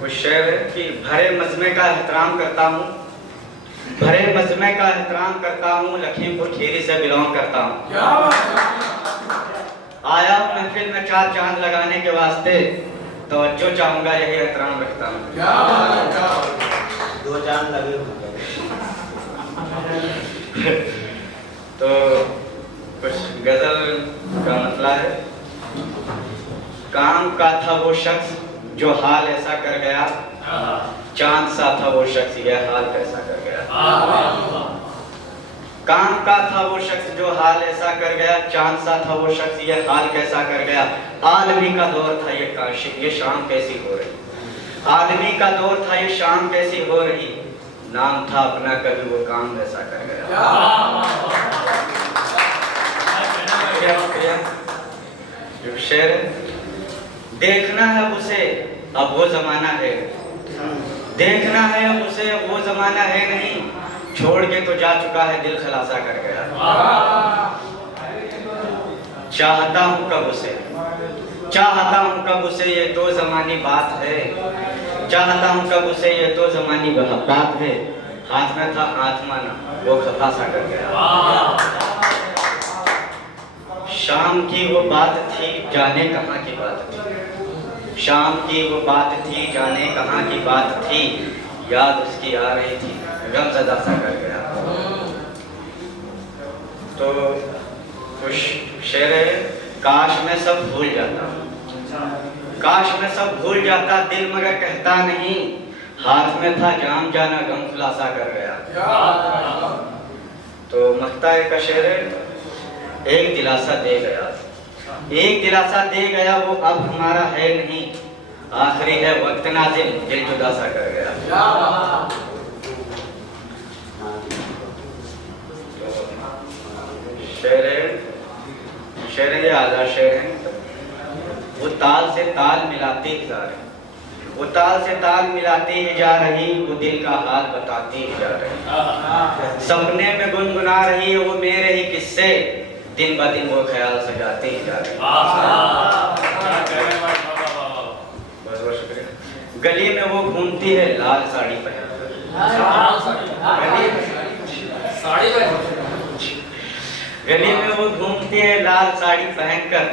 वो शेर है कि भरे मजमे का एहतराम करता हूँ, भरे मजमे का एहतराम करता हूँ, लखीमपुर खीरी से बिलोंग करता हूँ। आया हूँ महफिल में चार चांद लगाने के वास्ते, तवज्जो चाहूंगा यही एहतराम रखता हूँ। दो चांद लगे तो कुछ गजल का मतलब है, काम का था वो शख्स जो हाल ऐसा कर गया, चांद सा था वो शख्स यह हाल कैसा कर गया। काम का था वो शख्स जो हाल ऐसा कर गया, चांद सा था वो शख्स ये हाल कैसा कर गया। आलमी का दौर था ये शाम कैसी हो रही, आदमी का दौर था ये शाम कैसी हो रही, नाम था अपना कभी वो काम वैसा कर गया। शेर देखना है उसे अब वो जमाना है, देखना है अब उसे अब वो जमाना है नहीं, छोड़ के तो जा चुका है दिल खलासा कर गया। चाहता हूँ कब उसे, चाहता हूँ कब उसे ये दो जमानी बात है, चाहता हूँ कब उसे ये दो जमानी बात है, हाथ में था हाथ माना वो खफा सा कर गया। शाम की वो बात थी जाने कहाँ की बात थी, शाम की वो बात थी जाने कहाँ की बात थी, याद उसकी आ रही थी गमज़दा सा कर गया। तो कुछ शेर है, काश मैं सब भूल जाता, काश मैं सब भूल जाता, दिल मगर कहता नहीं, हाथ में था जाम जाना गम खुलासा कर गया। तो मख्ता का शेर है, एक दिलासा दे गया, एक दिलासा दे गया वो अब हमारा है नहीं, आखिरी है वक्त नाज़िम दिल जुदा सा कर गया। शेर ये आधा शेर है, वो ताल से ताल मिलाती ही जा रही, वो ताल से ताल मिलाती ही जा रही, वो दिल का हाल बताती ही जा रही, सपने में गुनगुना रही है वो मेरे ही किस्से, दिन ब दिन वो ख्याल सजाते ही जा रहे। बहुत बहुत शुक्रिया। गली में वो घूमती है लाल साड़ी पहनकर, गली में वो घूमती है लाल साड़ी पहनकर,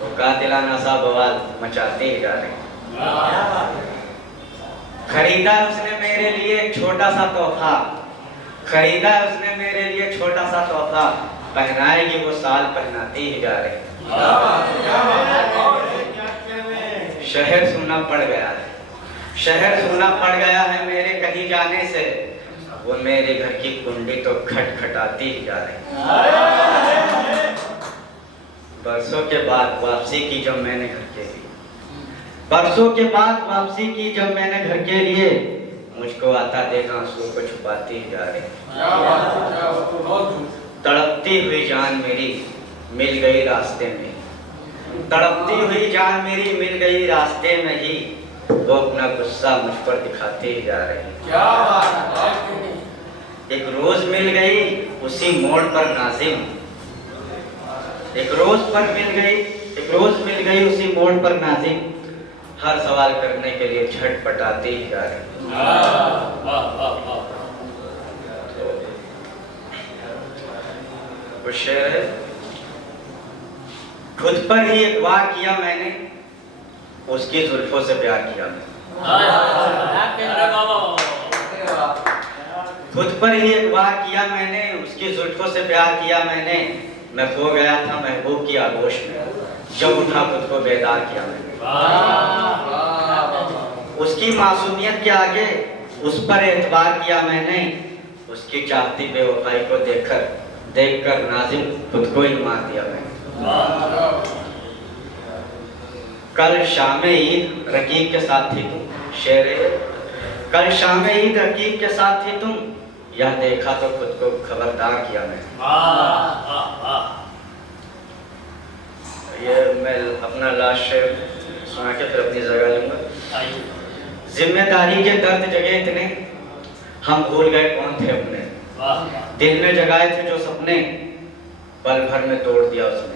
वो कातिलाना सा बवाल मचाते ही जा रहे। खरीदा उसने मेरे लिए एक छोटा सा तोहफा, खरीदा उसने मेरे लिए छोटा सा तोहफा, पहनाएगी वो साल पहनाती ही जा रही। शहर सुनना पड़ गया है, शहर सुनना पड़ गया है मेरे कहीं जाने से, वो मेरे घर की कुंडी तो खटखटाती ही जा रही। बरसों के बाद वापसी की जब मैंने घर के लिए, बरसों के बाद वापसी की जब मैंने घर के लिए, मुझको आता देखा आंसू को छुपाती ही जा रही। तड़पती हुई जान मेरी मिल गई रास्ते में, तड़पती हुई जान मेरी मिल गई रास्ते में ही, वो अपना गुस्सा मुझ पर दिखाती ही जा रही। एक रोज मिल गई उसी मोड़ पर नाज़िम, एक रोज मिल गई उसी मोड़ पर नाज़िम, हर सवाल करने के लिए झटपटाती ही जा रही। कुछ शेर है, खुद पर ही एक वार किया मैंने, उसकी जुल्फों से प्यार किया मैंने, खुद पर ही एक वार किया मैंने, उसकी जुल्फों से प्यार किया मैंने, मैं खो गया था महबूब की आगोश में, जब उठा खुद को बेदार किया मैंने। उसकी मासूमियत के आगे उस पर एतबार किया मैंने, उसकी चाहती बेवफाई को देखकर नाज़िम खुद को ही मार दिया मैंने। कल शाम ईद रकीब के साथ थी तुम, शेर, कल शाम ईद रकीब के साथ थी तुम, यह देखा तो खुद को खबरदार किया मैंने। ये मैं अपना लास्ट शेर सुना के फिर अपनी जगह लूंगा। जिम्मेदारी के दर्द जगे इतने, हम भूल गए कौन थे अपने, दिल में जगाए थे जो सपने, पल भर में तोड़ दिया उसने।